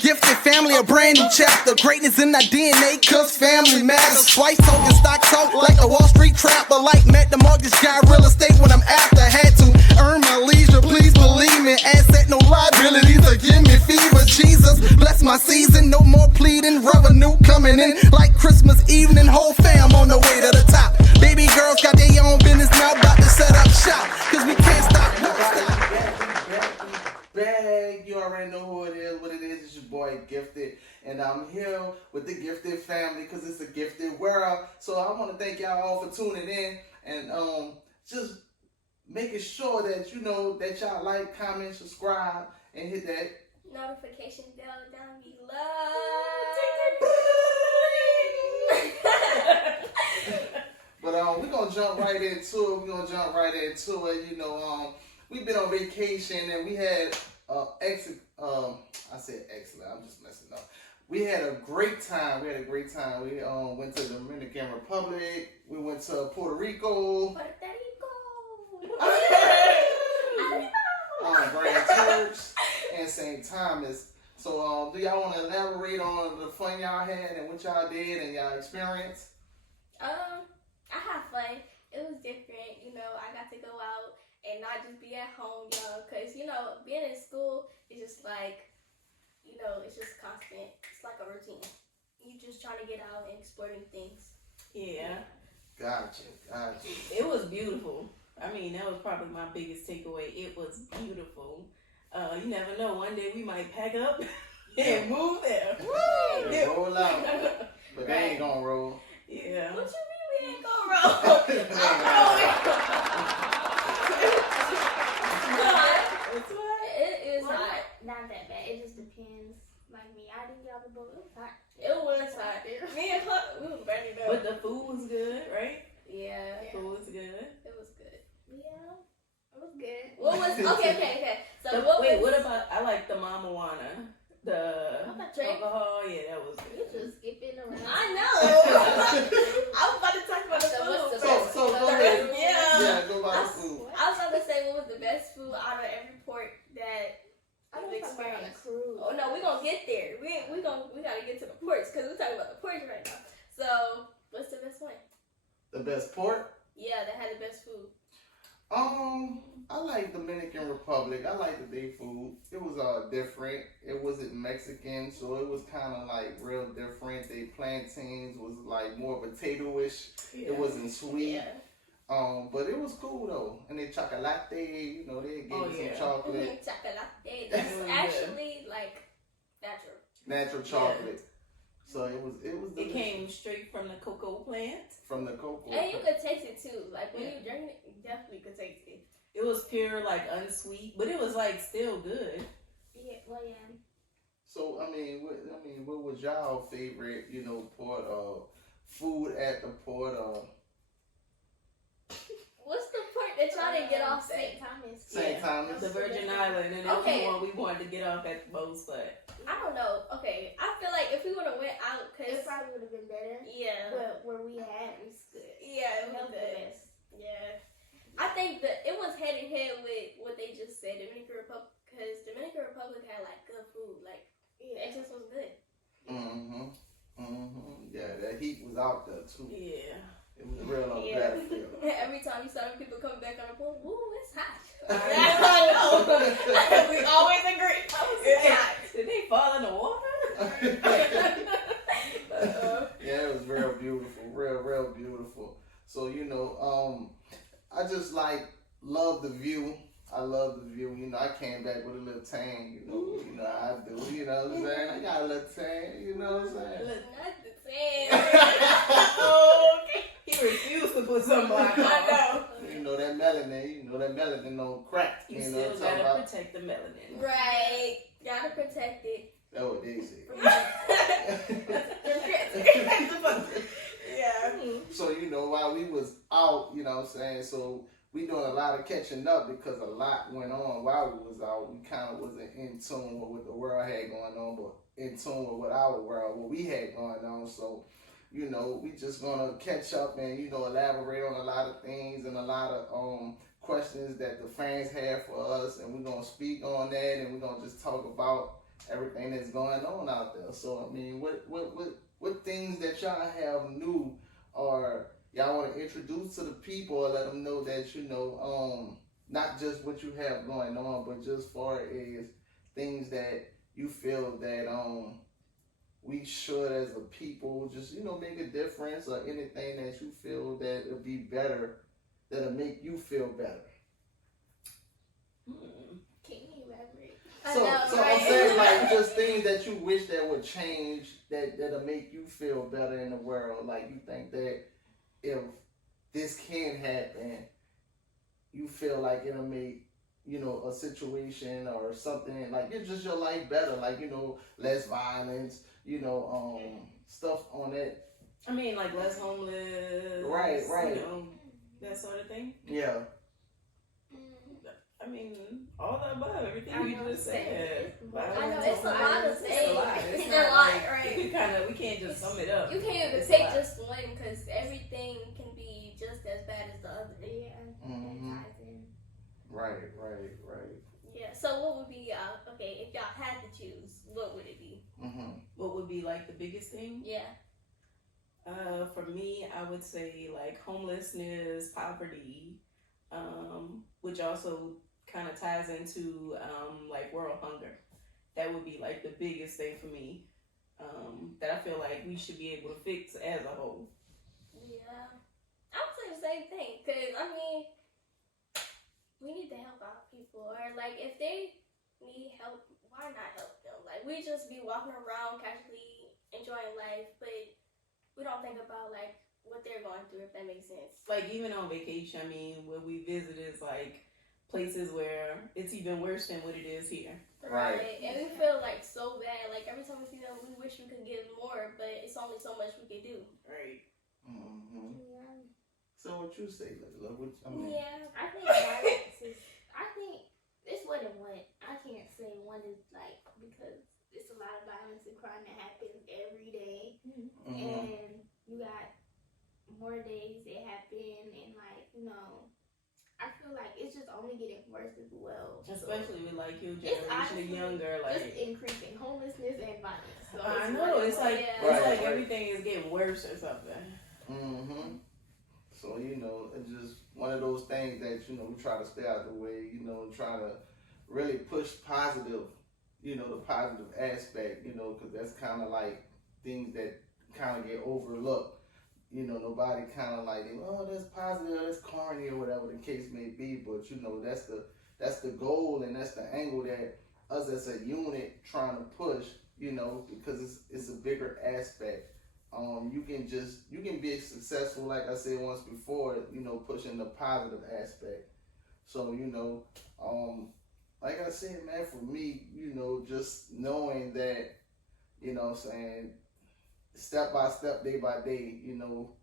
Gifted family, a brand new chapter. Greatness in our DNA, cause family matters. Twice talking stock talk like a Wall Street trapper. Like met the mortgage guy, real estate when I'm after. Had to earn my leisure, please believe me. Asset, no liabilities, or give me fever. Jesus, bless my season, no more pleading. Revenue coming in like Christmas evening. Whole fam on the way to the top. Baby girls got their own business now, about to set up shop. Cause we can't stop, won't stop. Bag. You already know who it is, what it is. It's your boy Giphted, and I'm here with the Giphted family because it's a gifted world. So I want to thank y'all all for tuning in and just making sure that you know that y'all like, comment, subscribe, and hit that notification bell down below. But we're gonna jump right into it. You know, we've been on vacation and we had I said excellent. I'm just messing up. We had a great time. We went to the Dominican Republic. We went to Puerto Rico. Grand Turks and St. Thomas. So, do y'all want to elaborate on the fun y'all had and what y'all did and y'all experience? I had fun. It was different. You know, I got to go out and not just be at home, y'all. Because, you know, being in school is just like, you know, it's just constant. It's like a routine. You just trying to get out and explore new things. Yeah. Gotcha. It was beautiful. I mean, that was probably my biggest takeaway. It was beautiful. You never know. One day we might pack up and move there. Woo! Yeah. Roll out. But they ain't gonna roll. Yeah. What you mean we ain't gonna roll? I'm rolling. It's hot. It is hot. Not that bad. It just depends. Like me, I didn't get out the boat. It was hot. It was hot. Me and her, we was burning up. But the food was good, right? Yeah. The food was good. It was good. Yeah. It was good. What was okay. So what about I like the Mama Wana. The alcohol, yeah, that was good. You just skipping around. I know. I was about to talk about the food. So go ahead. Yeah, go about the food. I was about to say what was the best food out of every port that I you've don't talk about on a experienced. cruise. Oh no, we gonna get there. We gotta get to the ports because we're talking about the ports right now. So what's the best one? The best port? Yeah, that had the best food. I like Dominican Republic. I like the day food. It was different. It wasn't Mexican, so it was kind of like real different. They plantains was like more potatoish. Yeah. It wasn't sweet. Yeah. But it was cool though. And they chocolate, you know, they gave some chocolate. Chocolate. That's actually like natural. Natural chocolate. So it was It delicious. came straight from the cocoa plant. From the cocoa. And you could taste it too. Like when you drink it, you definitely could taste it. It was pure, like unsweet, but it was like still good. Yeah, well, yeah. So I mean, what was y'all favorite? You know, port food at the port? What's the port that y'all didn't get off St. at? Thomas. St. Thomas. The Virgin Island, and that's Okay. the one we wanted to get off at most, but I don't know. Okay, I feel like if we would have went out, It cause probably would have been better. yeah, But where we had was good. yeah, it That was was the good. best. Yeah, I think that it was head in head with what they just said, Dominican Republic, because Dominican Republic had like good food, like the excess was good. Yeah, that heat was out there too. yeah. It was real on the Yeah. battlefield. Every time you saw them people coming back on the pool, woo, it's hot. I know. We always agree. It's hot. Did they fall in the water? Yeah, it was real beautiful, real beautiful. So you know, I just love the view. I love the view. You know, I came back with a little tan. You know, I do. You know what I'm saying? I got a little tan. You know what I'm saying? Not the same. Okay. He refused to put some on. I know. You know that melanin. You know that melanin don't crack. You know still what I'm talking gotta about? protect the melanin. Right. Gotta protect it. That's what they say. Yeah. So, you know, while we was out, you know what I'm saying, so we doing a lot of catching up because a lot went on while we was out. We kind of wasn't in tune with what the world had going on, but in tune with what our world, what we had going on. So, you know, we just gonna catch up and, you know, elaborate on a lot of things and a lot of questions that the fans have for us, and we're gonna speak on that, and we're gonna just talk about, everything that's going on out there. So I mean, what things that y'all have new, or y'all want to introduce to the people, or let them know that not just what you have going on, but just far as things that you feel that we should as a people just make a difference, or anything that you feel that will be better, that'll make you feel better. Can you elaborate? So I'm saying, like, just things that you wish that would change, that'll make you feel better in the world. Like, you think that if this can happen, you feel like it'll make a situation or something, like, it's just your life better, like, less violence, stuff on that. I mean, like less homeless. Right. That sort of thing. Yeah. I mean, all the above, everything you just said. I know, it's a lot of things. It's a lot. It's It's not a lot, like, right? we can't just sum it up. You can't even It's take a lot. just one, because everything can be just as bad as the other. Yeah. Mhm. That ties in. Right. Yeah. So what would be okay, if y'all had to choose, what would it be? What would be like the biggest thing? Yeah. For me, I would say like homelessness, poverty, which also kind of ties into like world hunger. That would be like the biggest thing for me, that I feel like we should be able to fix as a whole. Yeah. I would say the same thing, because I mean, we need to help out people, or like if they need help, why not help them? Like, we just be walking around casually enjoying life, but we don't think about like what they're going through, if that makes sense. Like even on vacation, I mean, where we visit is like places where it's even worse than what it is here. Right. And we feel like so bad. Like every time we see them, we wish we could give more, but it's only so much we can do. Right. Yeah. So what you say, Lila? Yeah, I think violence is. I think it's more than one. I can't say one is like, because it's a lot of violence and crime that happens every day, and you got more days that happen, and like I feel like it's just only getting worse as well. Especially with like your It's generation honestly and younger, like just increasing homelessness and violence. So I know it's like Yeah. it's like Right. everything is getting worse or something. So it's just one of those things that we try to stay out the way. Try to really push positive, the positive aspect. Because that's kind of like things that kind of get overlooked. Nobody kind of like, oh, that's positive, that's corny, or whatever the case may be. But that's the goal, and that's the angle that us as a unit trying to push. Because it's a bigger aspect. You can be successful, like I said once before, pushing the positive aspect. So, like I said, man, for me, just knowing that, saying, step by step, day by day, no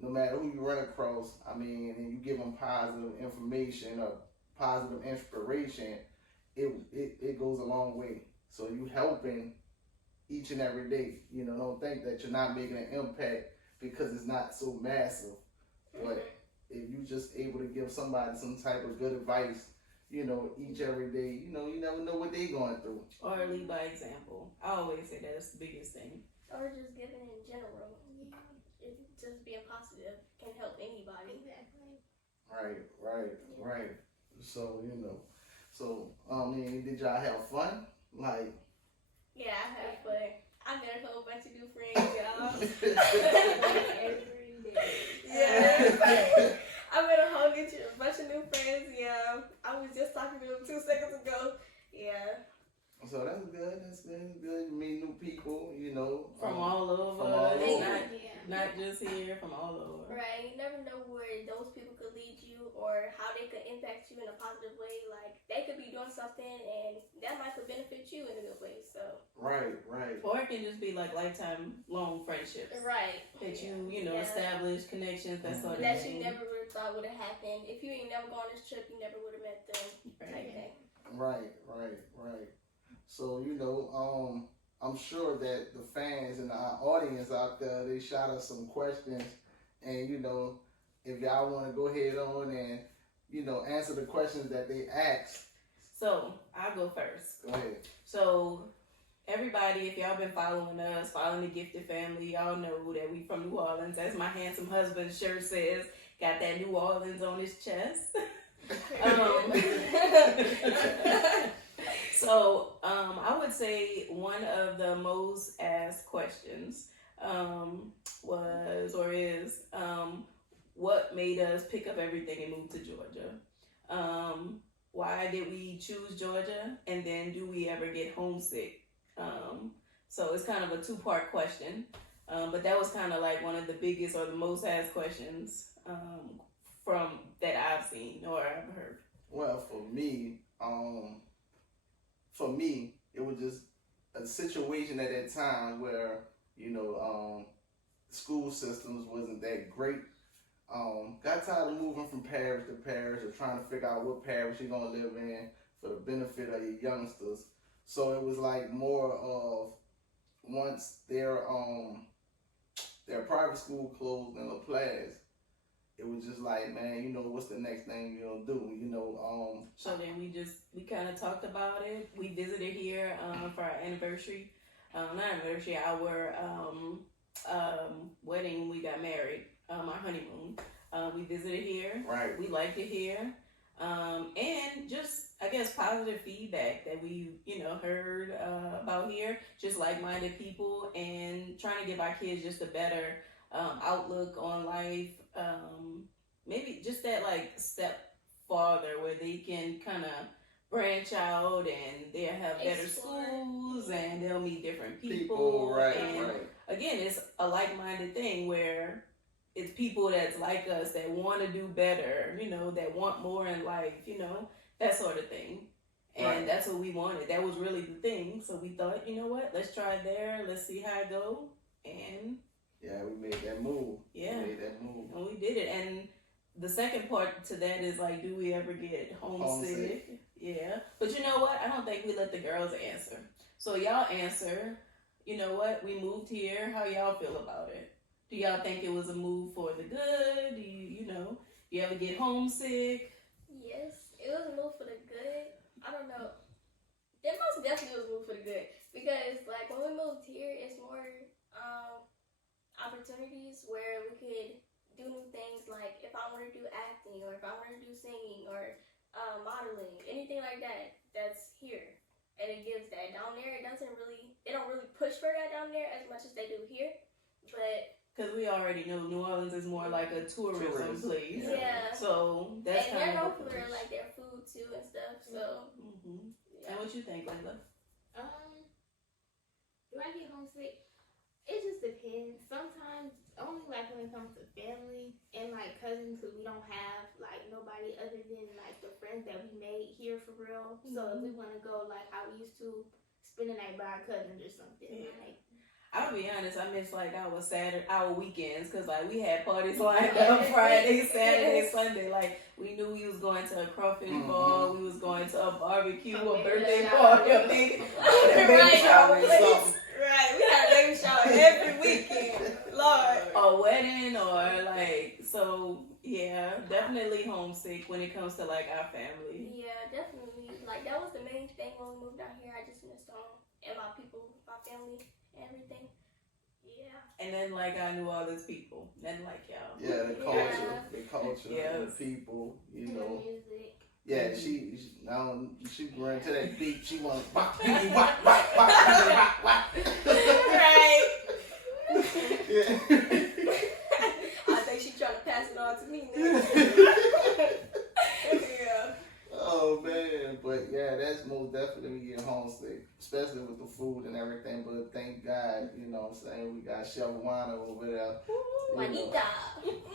matter who you run across, I mean, and you give them positive information or positive inspiration, it goes a long way. So you helping each and every day. Don't think that you're not making an impact because it's not so massive. But if you just able to give somebody some type of good advice, each every day, you never know what they going through. Or lead by example. I always say that's the biggest thing. Or just giving in general. Just being positive can help anybody. Exactly. Right. So, I mean, did y'all have fun? Like, Yeah, I have fun. I met a whole bunch of new friends, y'all. Every day. Yeah. I met a whole bunch of new friends, yeah. I was just talking to them 2 seconds ago. Yeah. So that's good. You meet new people, From all over. From all It's over. not just here, from all over. Right. You never know where those people could lead you or how they could impact you in a positive way. Like, they could be doing something and that might could benefit you in a good way. So. Right. Or it can just be like lifetime long friendships. Right. That you establish connections, that sort of that thing. you never would have thought would have happened. If you ain't never gone on this trip, you never would have met them. Type thing. Right. So, I'm sure that the fans and our audience out there, they shot us some questions. And, if y'all want to go ahead on and, answer the questions that they asked. So, I'll go first. Go ahead. So, everybody, if y'all been following us, following the Giphted family, y'all know that we from New Orleans. As my handsome husband's shirt says, got that New Orleans on his chest. So I would say one of the most asked questions was or is what made us pick up everything and move to Georgia? Why did we choose Georgia? And then do we ever get homesick? So it's kind of a two-part question. But that was kind of like one of the biggest or the most asked questions from that I've seen or I've heard. Well, for me, it was just a situation at that time where, school systems wasn't that great. Got tired of moving from parish to parish or trying to figure out what parish you're going to live in for the benefit of your youngsters. So it was like more of once their private school closed in LaPlace, it was just like, man, what's the next thing you're going to do, So then we kind of talked about it. We visited here for our anniversary. Not anniversary, our wedding when we got married, our honeymoon. We visited here. Right. We liked it here. And just, I guess, positive feedback that we, heard about here. Just like-minded people and trying to give our kids just a better outlook on life. Maybe just that, like, step farther where they can kind of branch out and they'll have better schools and they'll meet different people. Right, and right. Again, it's a like-minded thing where it's people that's like us that want to do better, that want more in life, that sort of thing. And Right. That's what we wanted. That was really the thing. So we thought, you know what, let's try it there. Let's see how it go. And yeah, we made that move. yeah, We made that move. and we did it. And the second part to that is like, do we ever get homesick? Yeah. But you know what? I don't think we let the girls answer. So y'all answer. You know what? We moved here. How y'all feel about it? Do y'all think it was a move for the good? Do you ever get homesick? Yes, it was a move for the good. I don't know. It most definitely was a move for the good because, like, when we moved here, it's more opportunities where we could do new things. Like, if I want to do acting or if I want to do singing or modeling, anything like that, that's here. And it gives that. Down there, they don't really push for that down there as much as they do here. But because we already know New Orleans is more like a tourism place. yeah. So that's and kind they're known of for like their food too and stuff. So And what you think, Layla? Do I get homesick? It just depends. Sometimes, only like when it comes to family and like cousins, because we don't have like nobody other than like the friends that we made here for real. So if we want to go like how we used to spend the night by our cousins or something, like. I'll be honest, I miss like our weekends, cause like we had parties lined up Friday, Saturday, Sunday. Like we knew we was going to a crawfish ball, we was going to a barbecue, a birthday party, a big baby shower, right? We had a baby shower every weekend, Lord, a wedding or like so. Yeah, definitely homesick when it comes to like our family. Yeah, definitely. Like that was the main thing when we moved down here. I just missed and my people, my family. Everything. Yeah. And then like our New Orleans people. Nothing like y'all. Yeah, the culture, the people, Music. Yeah, she ran to that beat. She wants wop, wop, wop, wop, wop, wop. Right. Yeah. I think she's trying to pass it on to me now. Yeah. Oh man, but yeah, that's most definitely getting homesick, especially with the food and everything. But thank God, what I'm saying, we got Chef Juana over there. Juanita.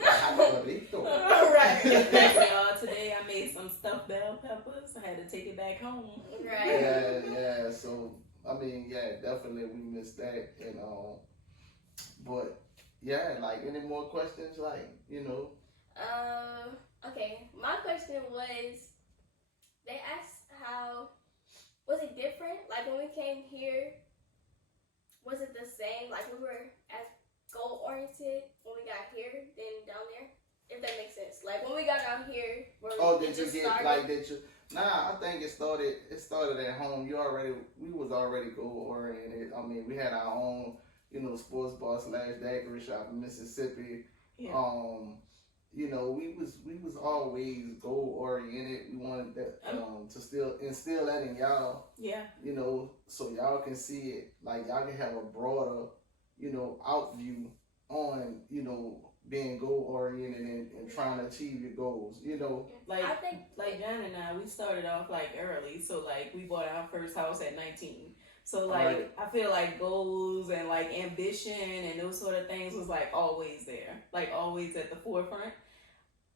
Right. Y'all, today I made some stuffed bell peppers. I had to take it back home. Right. Yeah. So I mean, yeah, definitely we missed that, but yeah, like any more questions, Okay. My question was. They asked how, was it different? Like when we came here, was it the same? Like we were as goal oriented when we got here than down there? If that makes sense. Like when we got down here, where we did you just get started. like Nah, I think it started. It started at home. We was already goal oriented. I mean, we had our own, sports bar slash daiquiri shop in Mississippi. Yeah. We was always goal oriented. We wanted that to still instill that in y'all. Yeah. So y'all can see it. Like y'all can have a broader, out view on, being goal oriented and trying to achieve your goals. Like I think like John and I, we started off like early. So like we bought our first house at 19. So like Right. I feel like goals and like ambition and those sort of things was like always there, like always at the forefront.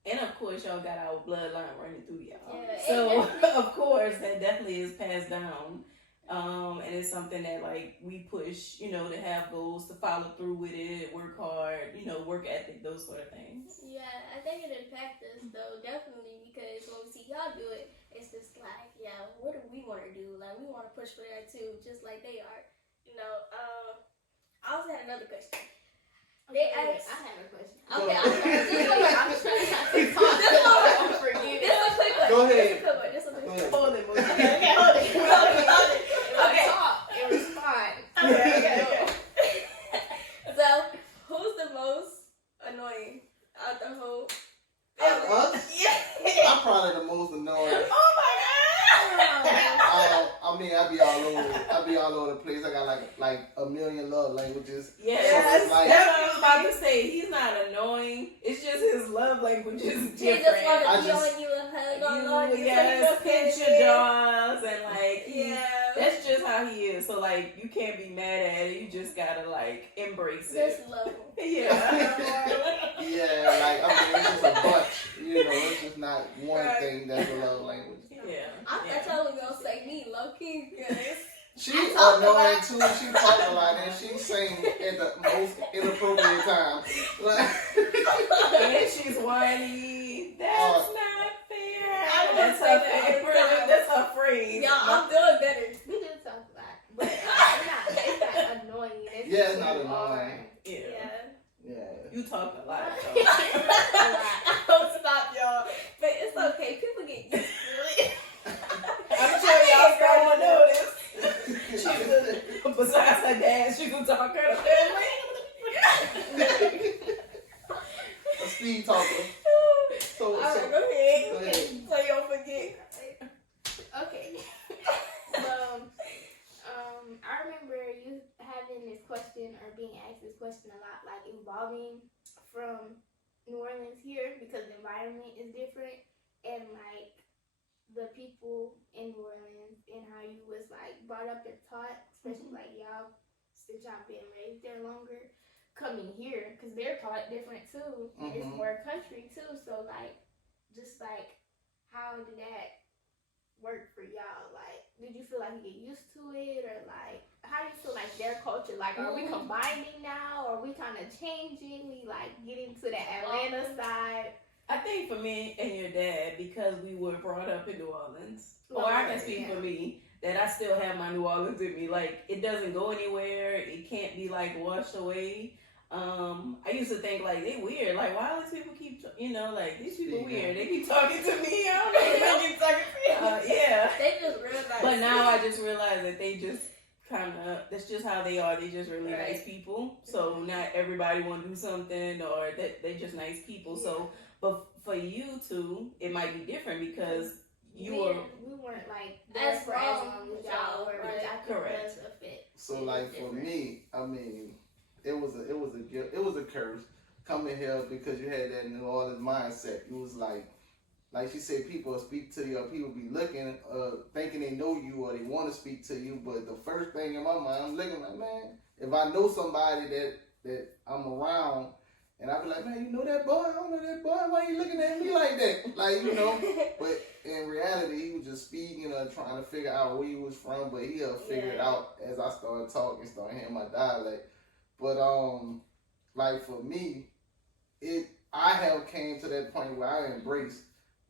And of course, y'all got our bloodline running through y'all. Yeah, So of course, that definitely is passed down. And it's something that like we push, to have goals, to follow through with it, work hard, work ethic, those sort of things. Yeah, I think it impacts us though, definitely, because when we see y'all do it, it's just like, yeah, what do we want to do? Like, we want to push for that too, just like they are. I also had another question. They asked. I have a question. Okay, Go I'm trying not to talk. I'm forgetting. This is a quick one. Go ahead. This is a quick one. Hold it, Moody. Okay, hold it. Okay. Talk and respond. Okay. So, who's the most annoying out the whole? Us? Yeah. I'm probably the most annoying. Oh my God! I mean, I be all over the place. I got like a million love languages. Yes, So it's like, that's what I was about to say. He's not annoying. It's just his love language is He different. just want I to be just- on you and hug on you. Yes, pinch your jaws and like Yeah. that's just how he is. So like you can't be mad at it. You just gotta like embrace it. Just love him. Yeah. yeah, like I mean, it's just a bunch. It's just not one Right. thing that's a love language. Yeah. I thought y'all was gonna say me, low key, cause She's talk a annoying lot. too. She talk a lot and she sing at the most inappropriate time. Like, And she's whiny. That's not fair. I was That's gonna her say that every favorite. time. That's her phrase. y'all, I'm doing better. We do talk a lot, but it's not annoying. Yeah, it's just not you annoying. are. Yeah. yeah. You talk a lot. I Though. don't stop y'all, but it's okay. People get used to it. I'm sure y'all still will notice. Besides her dad, she can talk her family. A speed talker. So, All right, so go ahead. Go ahead. So you don't forget. Okay. I remember you having this question or being asked this question a lot, like evolving from New Orleans here because the environment is different and like the people in New Orleans and how you was like brought up and taught, especially like y'all since y'all been raised there longer, coming here because they're taught different too. And it's more country too, so like just like how did that work for y'all? Like, did you feel like you get used to it, or like how do you feel like their culture? Like, are we combining now, or are we kind of changing? We like getting to the Atlanta side. I think for me and your dad, because we were brought up in New Orleans, or I can speak for me, that I still have my New Orleans in me. Like, it doesn't go anywhere. It can't be like washed away. I used to think like they weird. Like, why all these people keep, like these people weird. They keep talking to me. I don't know. They keep talking to me. Yeah. They just realize. But now I just realize that they just kind of, that's just how they are. They just really Right. nice people. So not everybody want to do something, or that they just nice people. So, but for you two, it might be different because you we were. weren't like As there for as long long as as y'all y'all were. were, Which I think correct. was a fit. So like for me, I mean, it was a gift. It was a curse coming here because you had that New Orleans mindset. It was like she said, people speak to you, or people be looking, thinking they know you or they want to speak to you. But the first thing in my mind, I'm looking like, man, if I know somebody that I'm around, and I be like, man, you know that boy? I don't know that boy. Why you looking at me like that? Like, But in reality, he was just speaking or trying to figure out where he was from. But he'll figure it out as I started talking, started hearing my dialect. But like for me, I have came to that point where I embrace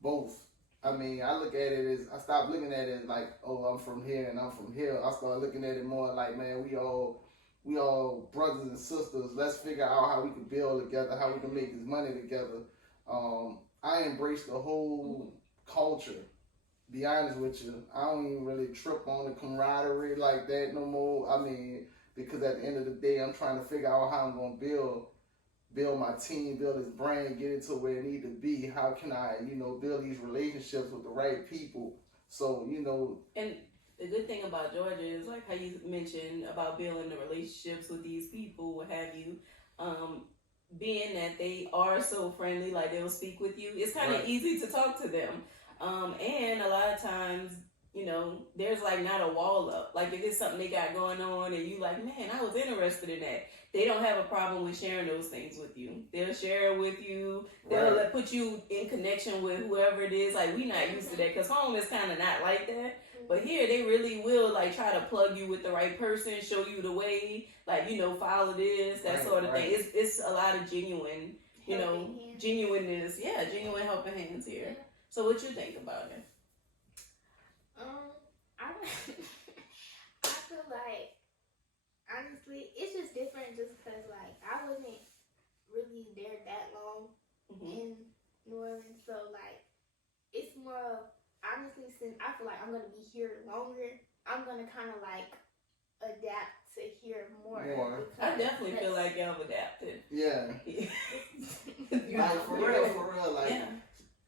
both. I mean, I look at it as, I stopped looking at it like, oh, I'm from here and I'm from here. I started looking at it more like, man, we all brothers and sisters. Let's figure out how we can build together, how we can make this money together. I embrace the whole culture, be honest with you, I don't even really trip on the camaraderie like that no more. I mean, because at the end of the day, I'm trying to figure out how I'm gonna build my team, build this brand, get it to where it need to be. How can I, build these relationships with the right people? So, And the good thing about Georgia is like how you mentioned about building the relationships with these people, what have you. Being that they are so friendly, like they'll speak with you, it's kind of easy to talk to them. And a lot of times, there's like not a wall up. Like if it's something they got going on and you like, man, I was interested in that. They don't have a problem with sharing those things with you. They'll share it with you. They'll put you in connection with whoever it is. Like we not used to that because home is kind of not like that. But here they really will like try to plug you with the right person, show you the way, like, follow this, that sort of thing. It's a lot of genuine, genuineness. Yeah, genuine helping hands here. Yeah. So what you think about it? I feel like, honestly, it's just different just because, like, I wasn't really there that long in New Orleans. So, like, it's more of, honestly, since I feel like I'm going to be here longer, I'm going to kind of, like, adapt to here more. I definitely feel like y'all adapted. Yeah. Like, for real, like... Yeah.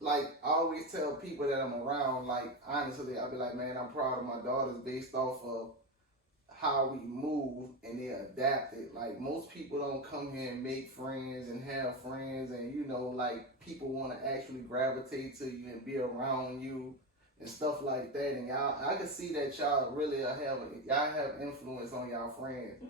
Like, I always tell people that I'm around, like, honestly, I'll be like, man, I'm proud of my daughters based off of how we move and they're adapted. Like, most people don't come here and make friends and have friends and, like, people want to actually gravitate to you and be around you and stuff like that. And y'all, I can see that y'all really have influence on y'all friends,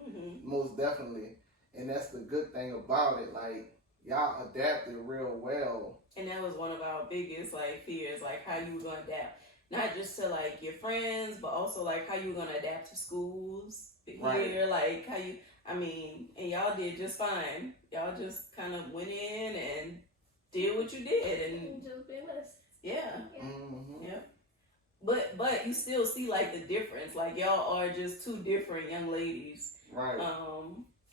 most definitely. And that's the good thing about it. Like, y'all adapted real well. And that was one of our biggest like fears, like how you were gonna adapt, not just to like your friends, but also like how you were gonna adapt to schools here, like how you. I mean, and y'all did just fine. Y'all just kind of went in and did what you did, and just been us. Yeah. But you still see like the difference. Like y'all are just two different young ladies, right?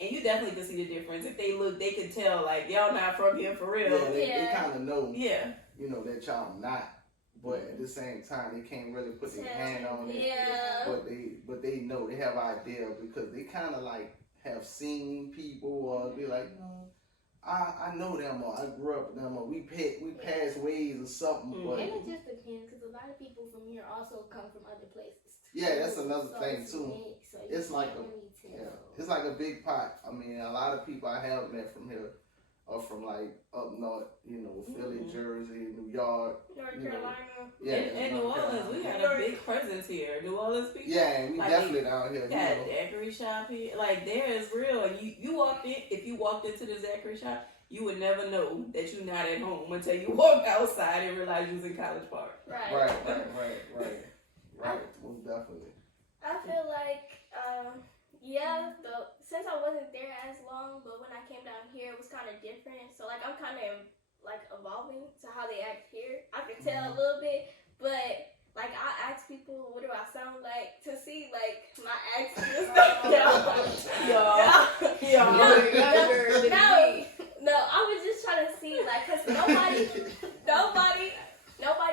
And you definitely can see the difference. If they look, they can tell, like, y'all not from here for real. Yeah, they kind of know, that y'all not. But at the same time, they can't really put their hand on it. Yeah. But they know, they have an idea because they kind of, like, have seen people or be like, I know them or I grew up with them or we passed ways or something. But and it just depends because a lot of people from here also come from other places. Yeah, that's another thing too. It's like it's like a big pot. I mean, a lot of people I have met from here are from like up north, Philly, Jersey, New York, North Carolina. And New Orleans, we got a big presence here. New Orleans people. Yeah, and we like, definitely down here. Got Zachary shop here. Like there is real. And you walked in. If you walked into the Zachary shop, you would never know that you're not at home until you walk outside and realize you was in College Park. Right. Most definitely. I feel like, since I wasn't there as long, but when I came down here, it was kind of different. So, like, I'm kind of, like, evolving to how they act here. I can tell a little bit, but, like, I ask people, what do I sound like, to see, like, my accent and stuff. No, I was just trying to see, like, because nobody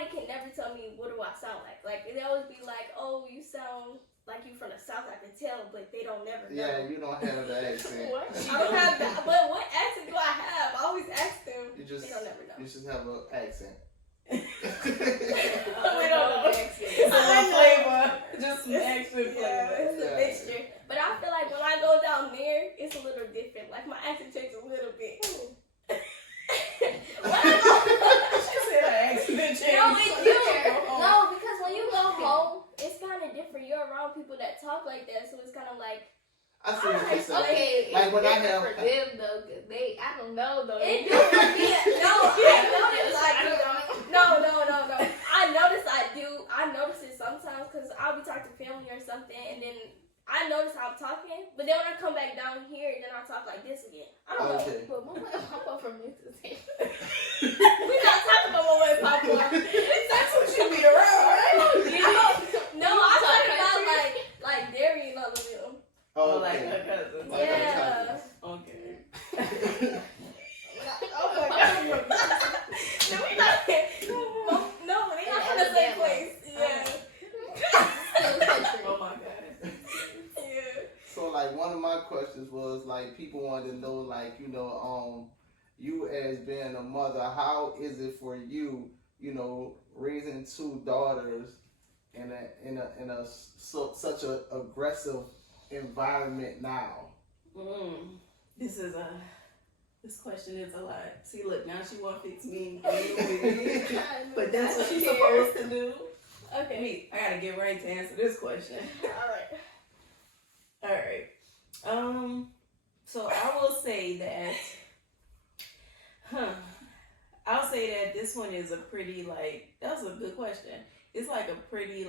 can never tell me what do I sound like. Like, they always be like, oh, you sound like you from the South, I can tell, but they don't never know. Yeah, you don't have the accent. I don't have that, but what accent do I have? I always ask them. They don't never know. You just have an accent. We don't know. It's a little flavor. Just some extra flavor. It's a mixture. But I feel like when I go down there, it's a little different. Like my accent changes a little bit. She said her accent changes. No, because when you go home, it's kind of different. You're around people that talk like that, so it's kind of like. I see what you're saying. Okay, like when I have for them though, cause I don't know though. It do for me. I notice I do. I notice it sometimes because I'll be talking to family or something, and then I notice how I'm talking. But then when I come back down here, then I'll talk like this again. I don't know. But Mama from Mississippi. We're not talking about Mama and Papa. That's what you be around, right? No, I'm talking about like Dairy and all of them. Oh, like her cousins. Yeah. Okay. No, we're not. No, they're not from the same place. Yeah. was like people wanted to know, like, you as being a mother, how is it for you, raising two daughters in such a aggressive environment now? This question is a lot. See, look, now she want to fix me, but that's what she's supposed to do. Okay. I gotta get right to answer this question. All right. So I will say that, I'll say that this one is a pretty, that was a good question. It's like a pretty,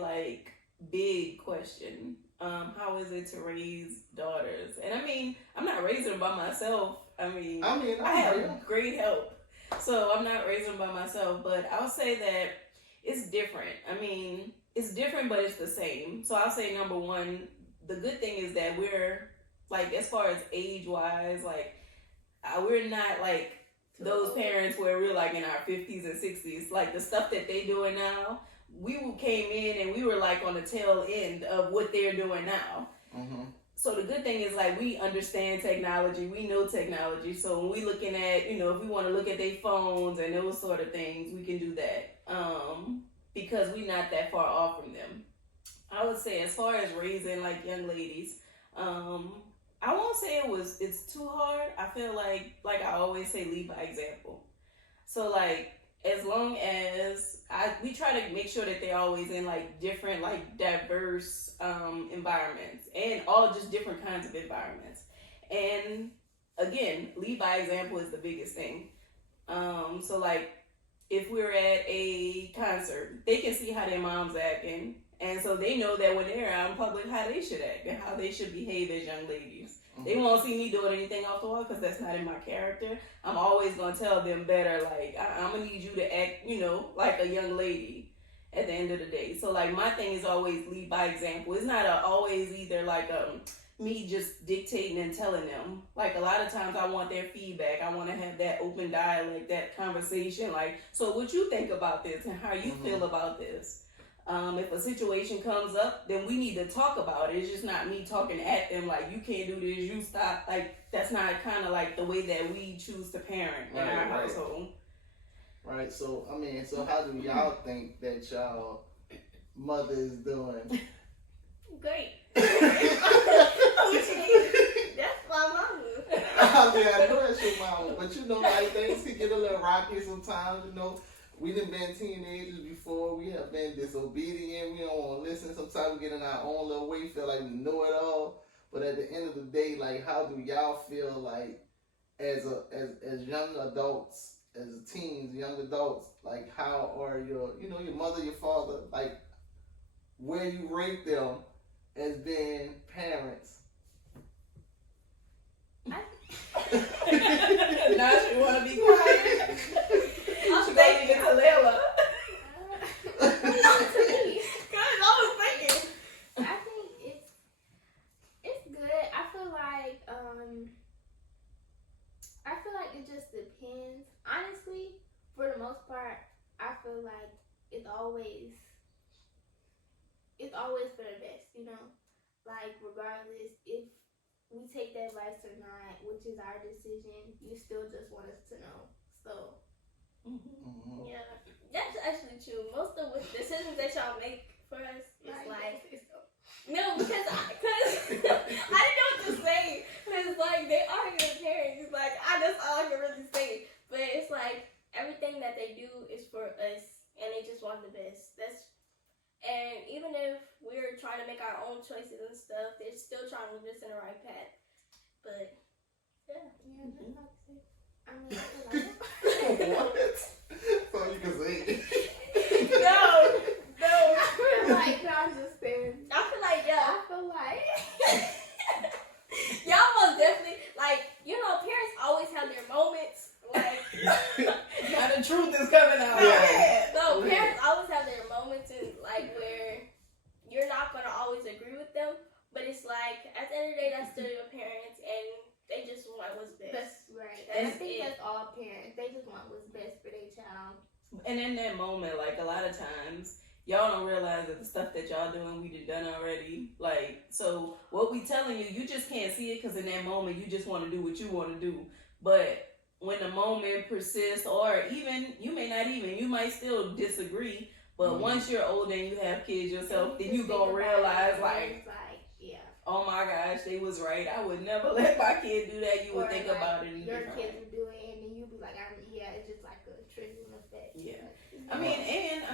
big question. How is it to raise daughters? And I mean, I'm not raising them by myself. I have great help. So I'm not raising them by myself, but I'll say that it's different. I mean, it's different, but it's the same. So I'll say number one, the good thing is that we're, as far as age-wise, we're not, those parents where we're, in our 50s and 60s. The stuff that they doing now, we came in and we were, on the tail end of what they're doing now. Mm-hmm. So the good thing is, we understand technology. We know technology. So when we looking at, if we want to look at their phones and those sort of things, we can do that. Because we're not that far off from them. I would say as far as raising, young ladies, I won't say it's too hard. I feel like I always say, lead by example. So, as long as we try to make sure that they're always in different diverse environments, and all just different kinds of environments. And again, lead by example is the biggest thing. So if we're at a concert, they can see how their mom's acting, and so they know that when they're out in public, how they should act and how they should behave as young ladies. Mm-hmm. They won't see me doing anything off the wall because that's not in my character. I'm always going to tell them better, I'm going to need you to act, like a young lady at the end of the day. So, my thing is always lead by example. It's not always either, me just dictating and telling them. A lot of times I want their feedback. I want to have that open dialogue, that conversation. So what you think about this and how you feel about this? If a situation comes up, then we need to talk about it. It's just not me talking at them you can't do this, you stop. That's not kind of the way that we choose to parent in our household. Right. So, how do y'all think that y'all mother is doing? Great. That's my mama. I know that's your mama. But things can get a little rocky sometimes, We done been teenagers before. We have been disobedient. We don't want to listen. Sometimes we get in our own little way, feel like we know it all. But at the end of the day, how do y'all feel as young adults, as teens, young adults, how are your mother, your father, where you rate them as being parents? Now she want to be quiet. I'm thinking it to Layla. Not to me. Because I was thinking. I think it's good. I feel like it just depends. Honestly, for the most part, I feel like it's always for the best, regardless if we take that advice or not, which is our decision, you still just want us to know. So yeah, that's actually true. Most of the decisions that y'all make for us is no, because I didn't know what to say. Because they are your parents. That's all I can really say. But it's everything that they do is for us, and they just want the best. And even if we're trying to make our own choices and stuff, they're still trying to lead us in the right path. But yeah, that's what I say. What? So you can say it. no. I feel like y'all just saying. I feel like yeah. I feel like y'all most definitely parents always have their moments. Now the truth is coming out. Yeah. No, parents always have their moments in where you're not gonna always agree with them, but it's at the end of the day, that's still your parents, and they just want what's best. That's right. That's I think that's all parents. They just want what's best for their child. And in that moment, a lot of times, y'all don't realize that the stuff that y'all doing, we done already. Like, so what we telling you, you just can't see it because in that moment, you just want to do what you want to do. But when the moment persists, or even, you may not even, you might still disagree. But once you're older and you have kids yourself, then you gonna realize, like, yeah, oh my gosh, they was right. I would never let my kid do that. You would think like, about it in your different kids way. will do it, and then you'll be like, it's just like a triggering effect. Yeah. I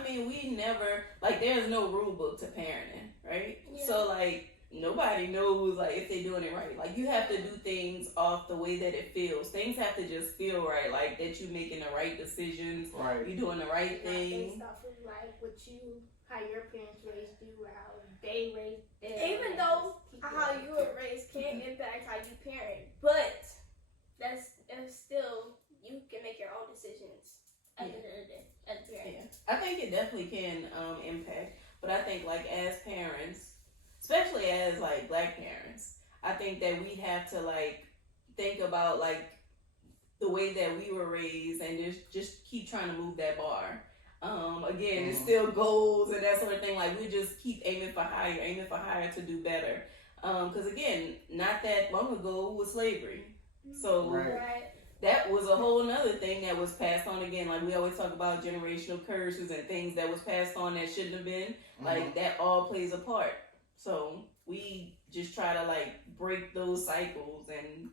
mean, we never, like, there's no rule book to parenting, right? Yeah. So, like, nobody knows, like, if they're doing it right. Like, you have to do things off the way that it feels. Things have to just feel right, like, that you're making the right decisions. Right. You're doing the right thing. Based off of, like, how your parents raised you, or how they raised them. Even though how you were raised can impact how you parent, but that's still, you can make your own decisions at the end of the day as a parent. Yeah. I think it definitely can impact, but I think, like, as parents, especially as, like, Black parents, I think that we have to, like, think about, like, the way that we were raised and just keep trying to move that bar. Again, it's still goals and that sort of thing. Like, we just keep aiming for higher to do better. Because again, not that long ago was slavery. So that was a whole nother thing that was passed on again. Like, we always talk about generational curses and things that was passed on that shouldn't have been. Like, that all plays a part. So we just try to, like, break those cycles. And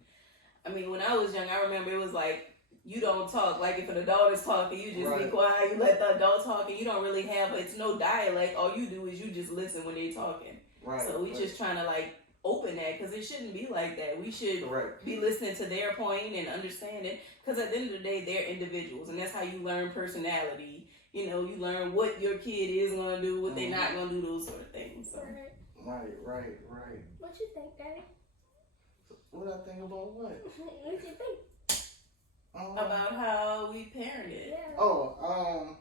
I mean, when I was young, I remember it was like, you don't talk. Like, if an adult is talking, you just be quiet. You let the adult talk, and you don't really have, it's no dialect. All you do is you just listen when they're talking. Right. So we just trying to, like, open that, because it shouldn't be like that. We should be listening to their point and understanding, because at the end of the day, they're individuals, and that's how you learn personality. You know, you learn what your kid is going to do, what they're not going to do, those sort of things. So. Right. What you think, Daddy? What I think about what? What you think? About how we parented. Yeah.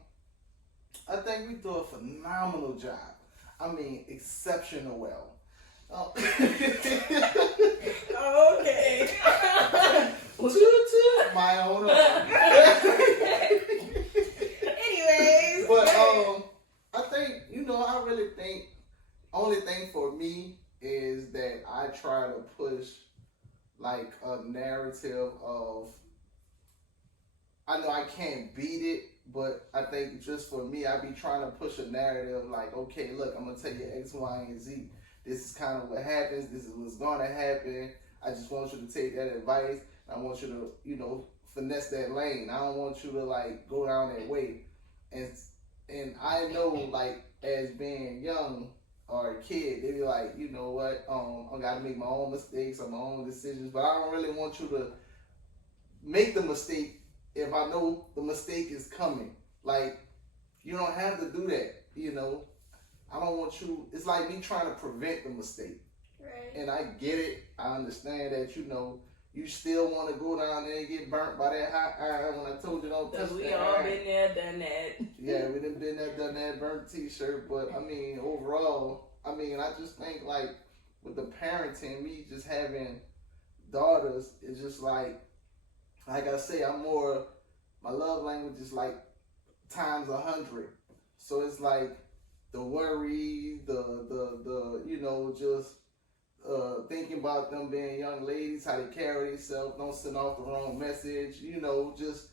I think we do a phenomenal job. I mean, exceptional well. Okay. To my own. Anyways. But I think, I really think only thing for me is that I try to push, like, a narrative of, I know I can't beat it, but I think just for me, I be trying to push a narrative like, okay, look, I'm going to tell you X, Y, and Z. This is kind of what happens. This is what's going to happen. I just want you to take that advice. I want you to, finesse that lane. I don't want you to, like, go down that way. And I know, like, as being young or a kid, they be like, you know what, I got to make my own mistakes or my own decisions, but I don't really want you to make the mistake if I know the mistake is coming. Like, you don't have to do that, I don't want you, it's like me trying to prevent the mistake. Right. And I get it. I understand that, you still want to go down there and get burnt by that hot iron when I told you don't touch that. We all been there, done that. Yeah, we done been there, done that, burnt t-shirt. But, I mean, overall, I just think, like, with the parenting, me just having daughters, it's just like I say, my love language is like times 100. So it's like the worry, just thinking about them being young ladies, how they carry themselves, don't send off the wrong message, just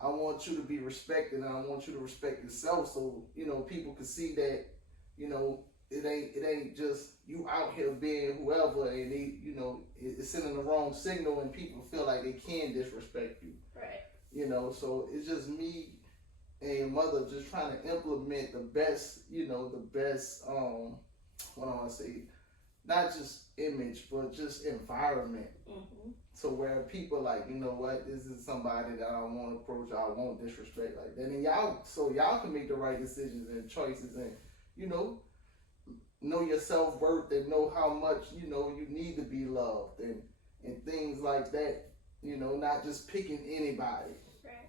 I want you to be respected and I want you to respect yourself so, people can see that, it ain't just you out here being whoever and they, it's sending the wrong signal and people feel like they can disrespect you. Right. So it's just me and your mother just trying to implement the best, what I want to say, not just image, but just environment. Mm-hmm. So where people like, you know what, this is somebody that I want to approach, I won't disrespect like that. And y'all can make the right decisions and choices and, know your self-worth and know how much, you need to be loved and things like that. Not just picking anybody. Right.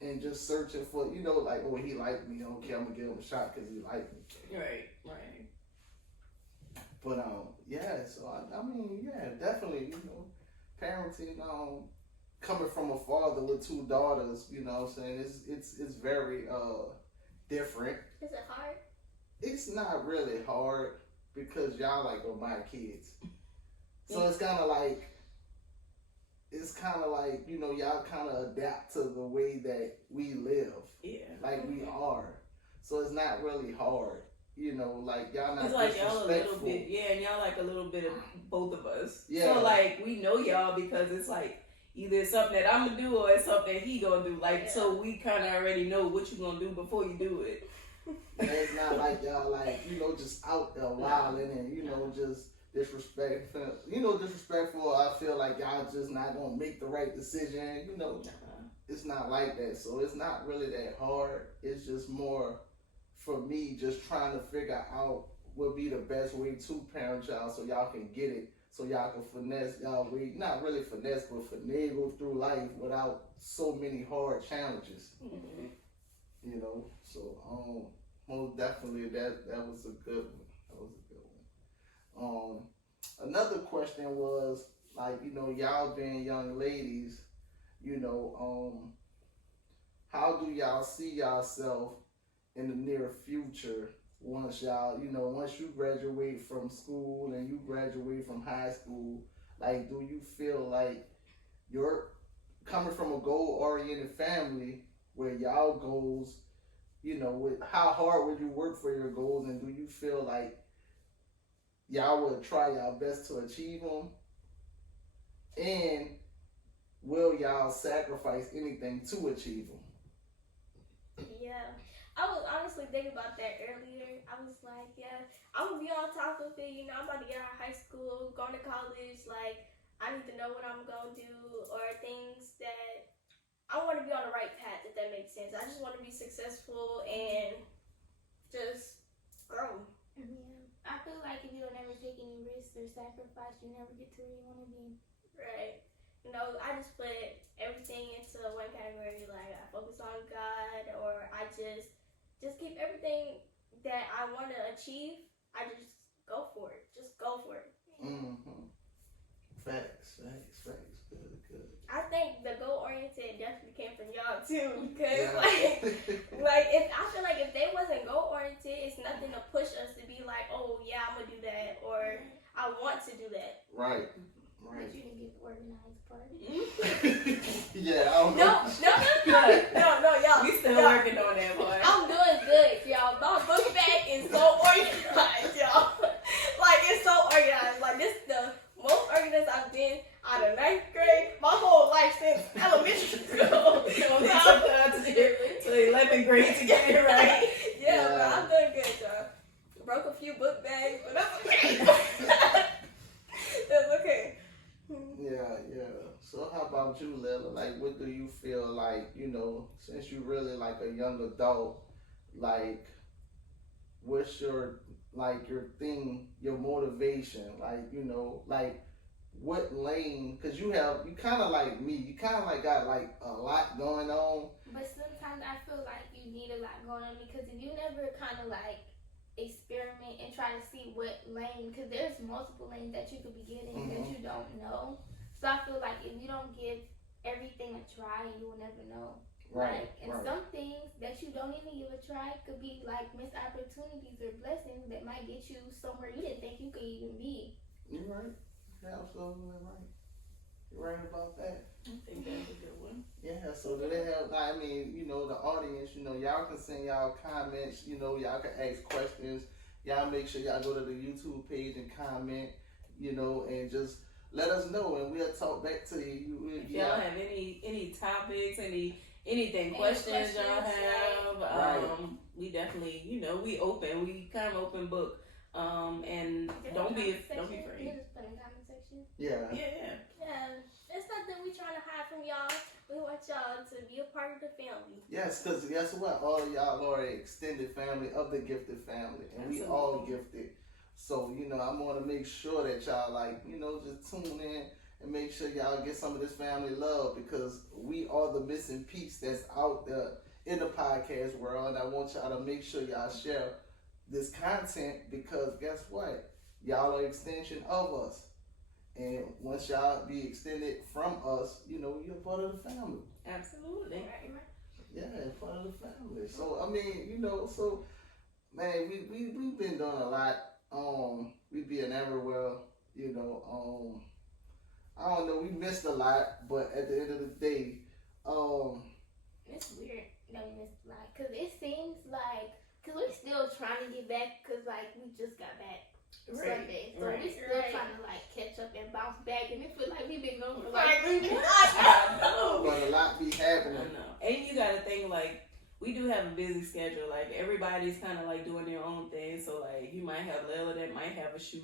And just searching for, like, oh, he liked me. Okay, I'm going to give him a shot because he liked me. Right. But, so, definitely, parenting, coming from a father with two daughters, what I'm saying, it's very different. Is it hard? it's not really hard because y'all like are my kids. So it's kind of like y'all kind of adapt to the way that we live. Yeah. Like we are. So it's not really hard. Like y'all not It's like disrespectful. y'all a little bit, and y'all like a little bit of both of us. Yeah. So like we know y'all because it's like either it's something that I'm gonna do or it's something that he gonna do. Like so we kind of already know what you gonna do before you do it. And it's not like y'all like just out there wilding and just disrespectful. I feel like y'all just not gonna make the right decision. It's not like that. So it's not really that hard. It's just more for me just trying to figure out what be the best way to parent y'all so y'all can get it. So y'all can finesse y'all way, not really finesse, but finagle through life without so many hard challenges. Mm-hmm. So most definitely that was a good one. Another question was like, y'all being young ladies, how do y'all see yourself in the near future once once you graduate from school and you graduate from high school? Like, do you feel like you're coming from a goal-oriented family where y'all goals, how hard would you work for your goals, and do you feel like y'all would try y'all best to achieve them? And will y'all sacrifice anything to achieve them? Yeah. I was honestly thinking about that earlier. I was like, yeah, I'm gonna be on top of it. I'm about to get out of high school, going to college. Like, I need to know what I'm gonna do, or things that I want to be on the right path, if that makes sense. I just want to be successful and just grow. Yeah. I feel like if you don't ever take any risks or sacrifice, you never get to where you want to be. Right. I just put everything into one category. Like, I focus on God, or I just keep everything that I want to achieve. I just go for it. Just go for it. Mm-hmm. Facts. Good. I think the goal oriented definitely came from y'all too, because Yeah. like if I feel like if they wasn't goal oriented, it's nothing to push us to be like, oh yeah, I'm gonna do that, or I want to do that. Right. But you didn't get the organized part. Yeah. I don't know. No, y'all. We still working on that part. I'm doing good, y'all. My book bag is so organized, y'all. Like, it's so organized. Like, this is the most organized I've been out of 9th grade, my whole life since elementary school. So 11th grade to get it right. Yeah, but I'm doing good, y'all. Broke a few book bags, but that's okay. That's okay. Yeah. So how about you, Lila? Like, what do you feel like, since you really like a young adult, like, what's your thing, your motivation? Like, what lane, because you kind of like me, you kind of like got like a lot going on. But sometimes I feel like you need a lot going on, because if you never kind of like experiment and try to see what lane, because there's multiple lanes that you could be getting that you don't know. So I feel like if you don't give everything a try, you will never know. Right. Some things that you don't even give a try could be like missed opportunities or blessings that might get you somewhere you didn't think you could even be. You're right. You're absolutely right. You're right about that. I think that's a good one. Yeah, so do they have, the audience, y'all can send y'all comments, y'all can ask questions. Y'all make sure y'all go to the YouTube page and comment, and just let us know, and we'll talk back to you. If y'all have any topics, anything, questions y'all have, we definitely, we open. We kind of open book, and don't be afraid. You just put in comment section. Yeah. It's nothing we trying to hide from y'all. We want y'all to be a part of the family. Yes, because guess what? All of y'all are an extended family of the Giphted family, and we all gifted. So, I want to make sure that y'all, just tune in and make sure y'all get some of this family love, because we are the missing piece that's out there in the podcast world. And I want y'all to make sure y'all share this content, because guess what? Y'all are an extension of us. And once y'all be extended from us, you're part of the family. Absolutely. Right. Yeah, part of the family. So, so man, we've been doing a lot. We being everywhere, you know. I don't know, we missed a lot, but at the end of the day, It's weird that we missed a lot, cause it seems like, cause we're still trying to get back, cause like we just got back Sunday, so we still trying to like catch up and bounce back, and it feels like we've been going for like 3 months. I know. but a lot be happening. I know. And you gotta think like we do have a busy schedule. Like everybody's kind of like doing their own thing. So like you might have Layla that might have a shoot.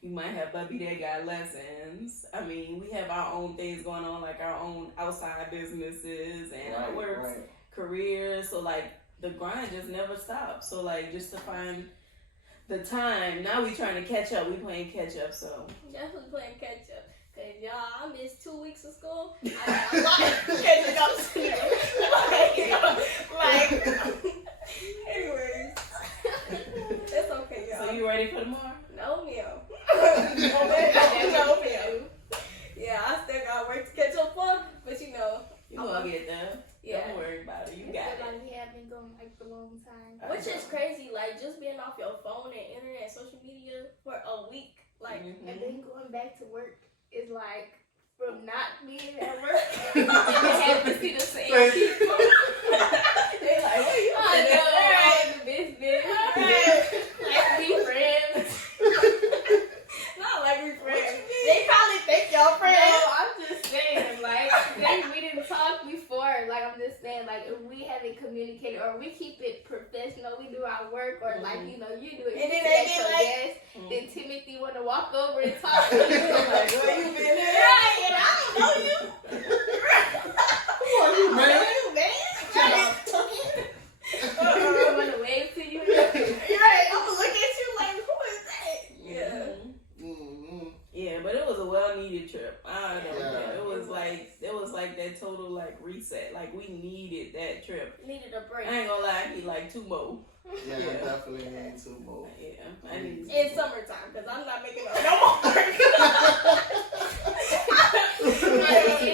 You might have Bubby that got lessons. I mean, we have our own things going on, like our own outside businesses and our works, careers. So like the grind just never stops. So like just to find the time. Now we trying to catch up. We playing catch up. So Definitely playing catch up. Cause y'all, I missed 2 weeks of school. I got a lot of catching up to do. Anyways, it's okay, y'all. So you ready for tomorrow? No, meow. No, meow. Yeah, I still got work to catch up on, but you know, You gonna get there. yeah. Don't worry about it. You I got feel it. like we have been going like for a long time. Which is crazy, like just being off your phone and internet, social media for a week, like. Mhm. And then going back to work is like from not being at work and having to see the same people. They like, what you I doing? know, right? The business. Like we friends. Not like we friends. They probably think y'all friends. No, I'm just saying, like, we didn't talk before. Like, I'm just saying, like, if we haven't communicated or we keep it professional, we do our work, or like, you know, you do it. And then you they sit be at your like- desk, then Timothy want to walk over and talk to you. Like, where you been at? Right, and I don't know you. Who are you, man? You, man. I'm going to wave to you. Right, I'm gonna look at you like, who is that? Yeah. Mm-hmm. Yeah, but it was a well-needed trip. I don't know. Yeah. It was like that total like reset. Like we needed that trip. Needed a break. I ain't gonna lie, I need like 2 more. Yeah, Yeah. I definitely need 2 more. Yeah, I need. In summertime, because I'm not making no more.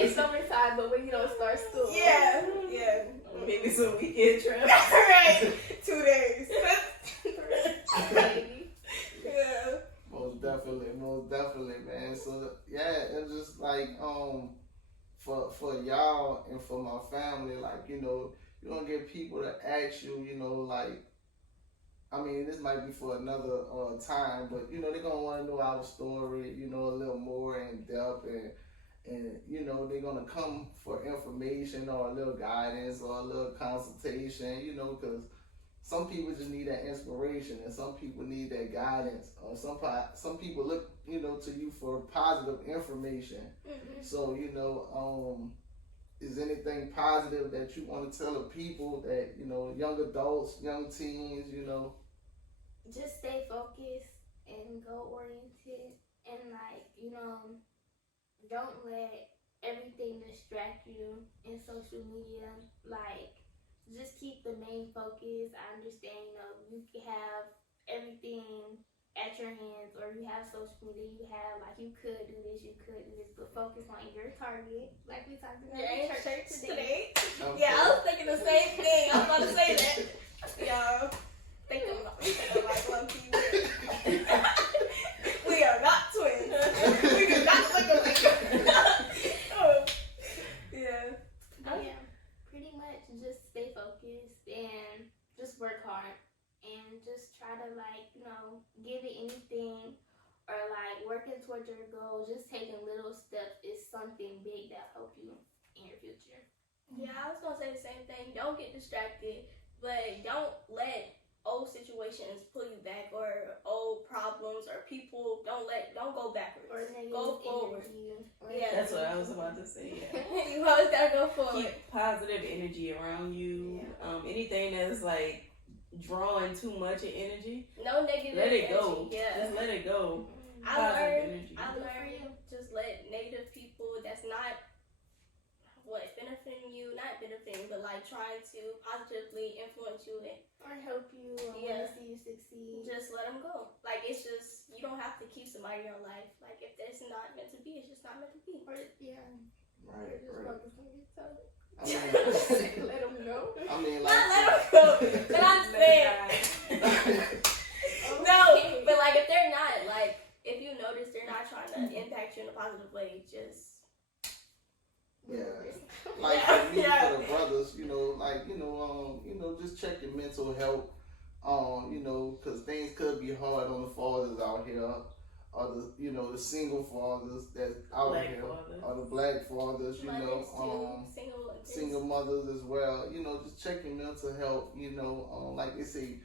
In summertime, but when you don't start school. Yeah. Maybe some weekend trip. Right. 2 days. Maybe. Yeah. Most definitely, man. So yeah, it's just like for y'all and for my family, like, you know, you're gonna get people to ask you, you know, like, I mean, this might be for another time, but you know, they're gonna want to know our story, you know, a little more in depth, and you know, they're gonna come for information or a little guidance or a little consultation, you know, because some people just need that inspiration, and some people need that guidance, or some people look, you know, to you for positive information. Mm-hmm. So, you know, is anything positive that you want to tell the people that, you know, young adults, young teens, you know? Just stay focused and goal oriented, and like, you know, don't let everything distract you in social media. Like, just keep the main focus. I understand, you know, you can have everything at your hands, or you have social media, you have, like, you could do this, but focus on your target, like we talked about in church today. Okay. Yeah, I was thinking the same thing. I was about to say that. Y'all, thinking like one people. We are not twins. We do not look alike. Yeah. Yeah, pretty much just stay focused and just work hard and just try to, like, you know, give it anything, or like working towards your goal. Just taking little steps is something big that help you in your future. Yeah, I was gonna say the same thing. Don't get distracted, but don't let old situations pull you back, or old problems or people. Don't go backwards. Or negative Go forward. energy. Or Yeah. That's what I was about to say. Yeah. You always gotta go forward. Keep positive energy around you. Anything that's like drawing too much of energy, No negative let it energy. go. Yeah. Just let it go. I Positive energy. learned just let negative people that's not benefiting you, not benefiting, but like trying to positively influence you, and Or help you, or want to see you succeed. just let them go. Like, it's just, you don't have to keep somebody in your life. Like, if it's not meant to be, it's just not meant to be. Or, yeah. Right, Or just right. focus on yourself. I mean, Let them know. I mean, Not like, let them go. But I'm saying, just check your mental health. You know, because things could be hard on the fathers out here, or the, you know, the single fathers that's out Black here, fathers. or the black fathers, you know, single mothers as well. You know, just check your mental health. You know, like they say,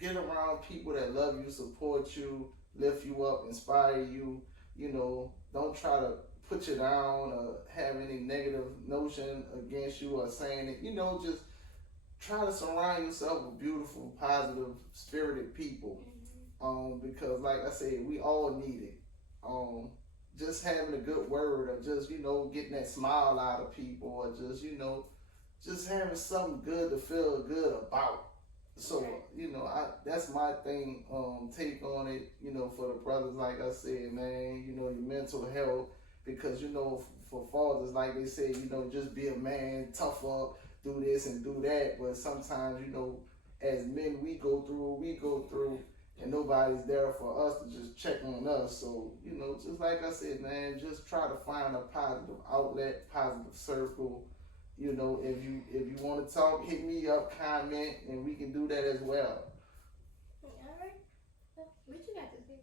get around people that love you, support you, lift you up, inspire you. You know, don't try to put you down or have any negative notion against you or saying it. You know, just try to surround yourself with beautiful, positive, spirited people. Because like I said, we all need it. Just having a good word, or just, you know, getting that smile out of people, or just, you know, just having something good to feel good about. So, you know, that's my thing, take on it, you know, for the brothers, like I said, man, you know, your mental health, because, you know, for fathers, like they say, you know, just be a man, tough up, do this and do that. But sometimes, you know, as men, we go through, and nobody's there for us to just check on us. So, you know, just like I said, man, just try to find a positive outlet, positive circle. You know, if you want to talk, hit me up, comment, and we can do that as well. All right. What you got to say?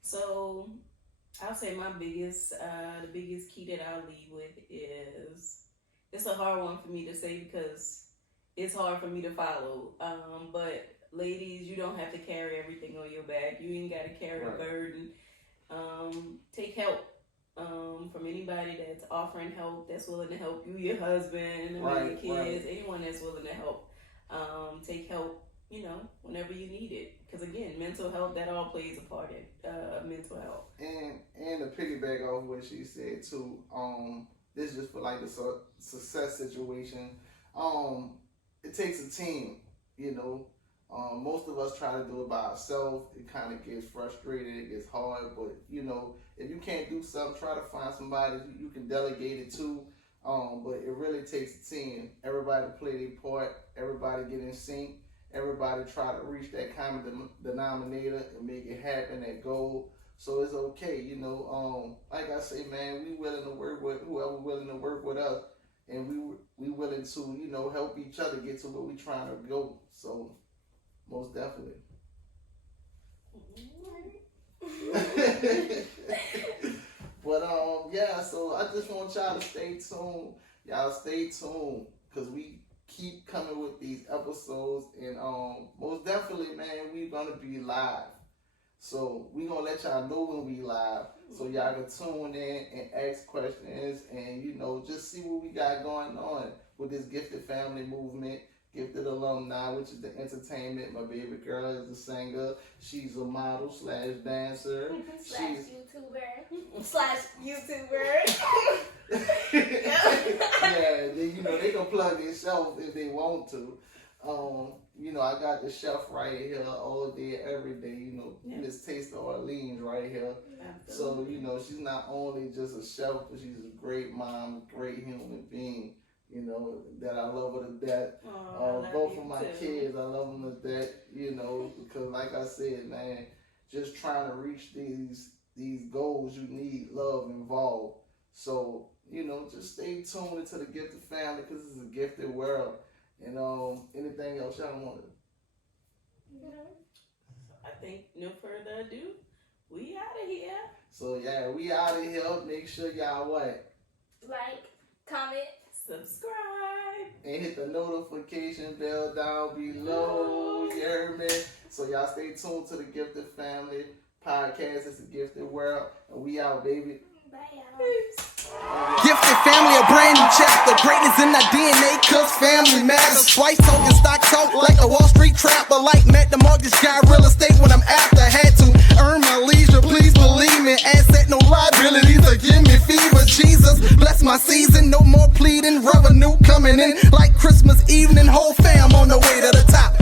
So, I'll say my biggest, the biggest key that I'll leave with is, it's a hard one for me to say because it's hard for me to follow. But ladies, you don't have to carry everything on your back. You ain't got to carry the burden. Take help from anybody that's offering help, that's willing to help you, your husband, your kids, anyone that's willing to help. Take help, you know, whenever you need it. Because again, mental health, that all plays a part in mental health. And to piggyback off what she said too, this is just for like the success situation. It takes a team, you know. Most of us try to do it by ourselves. It kind of gets frustrated, it gets hard, but you know, if you can't do something, try to find somebody you can delegate it to. But it really takes a team. Everybody play their part, everybody get in sync, everybody try to reach that common denominator and make it happen, that goal. So it's okay, you know. Like I say, man, we willing to work with whoever willing to work with us, and we willing to, you know, help each other get to where we trying to go. So most definitely. But yeah, so I just want y'all to stay tuned. Y'all stay tuned, because we keep coming with these episodes, and most definitely, man, we're gonna be live. So we gonna let y'all know when we live, so y'all can tune in and ask questions, and you know, just see what we got going on with this Giphted family movement. Giphted alumni, which is the entertainment. My baby girl is a singer. She's a model / dancer. /YouTuber. Yeah, you know, they can plug themselves if they want to. You know, I got the chef right here all day, every day. You know, Miss Taste of Orleans right here. So, you know, she's not only just a chef, but she's a great mom, great human being. You know, that I love her to death. Both of my kids, I love them to death, you know, because like I said, man, just trying to reach these goals, you need love involved. So, you know, just stay tuned into the Giphted family, because it's a gifted world. And anything else y'all want to? I think no further ado, we out of here. So yeah, we out of here. Make sure y'all what? Like, comment, subscribe, and hit the notification bell down below. You heard me? So y'all stay tuned to the Giphted Family Podcast. It's a gifted world, and we out, baby. Bye, y'all. peace. Giphted family, a brand new chapter. Greatness in our DNA, cause family matters. Twice talking stock talk like a Wall Street trapper. Like met the mortgage guy, real estate when I'm after. Had to earn my leisure, please believe me. Asset, no liabilities, or give me fever. Jesus, bless my season, no more pleading. Revenue coming in like Christmas evening. Whole fam on the way to the top.